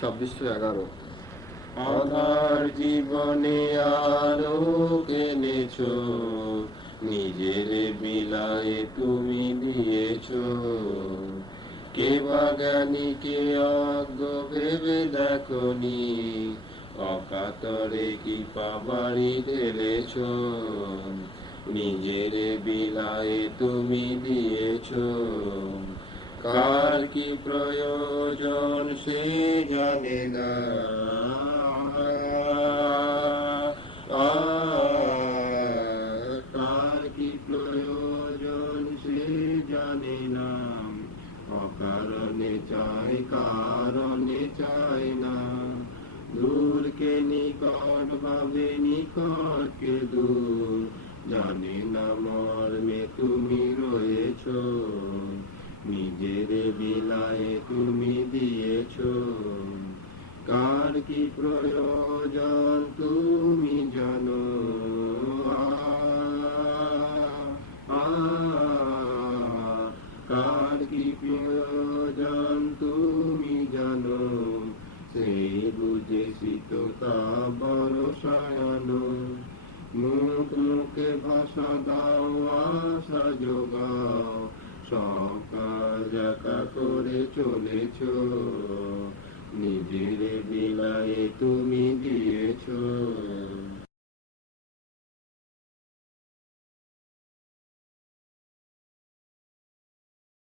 2611। আধার জীবনে আলো এনেছো, নিজের বিলায়ে তুমি দিয়েছো। কে বাগানি কে অজ্ঞ ভেবে দেখনি, অকাতরে কি পাবাড়ি ঢেলেছো। নিজের বিলায়ে তুমি দিয়েছো, কার কি প্রয়োজন সে জানে না। কার কি প্রয়োজন সে জানে না, অকারণে চাই কারণে চাই না। দূরকে নিকট ভাবে নিকটকে দূর, জানে না মর্মে তুমি রয়েছো। নিজের বিলায়ে তুমি দিয়েছো, কার কি প্রয়োজন তুমি জানো। কার কি প্রয়োজন তুমি জানো, সেই বুঝেছি তো তা বরসায়ানো। মুখ মুখে ভাষা দাও আশা যোগাও, সব কাজ একা করে চলেছো। নিজের বিলায়ে তুমি দিয়েছো।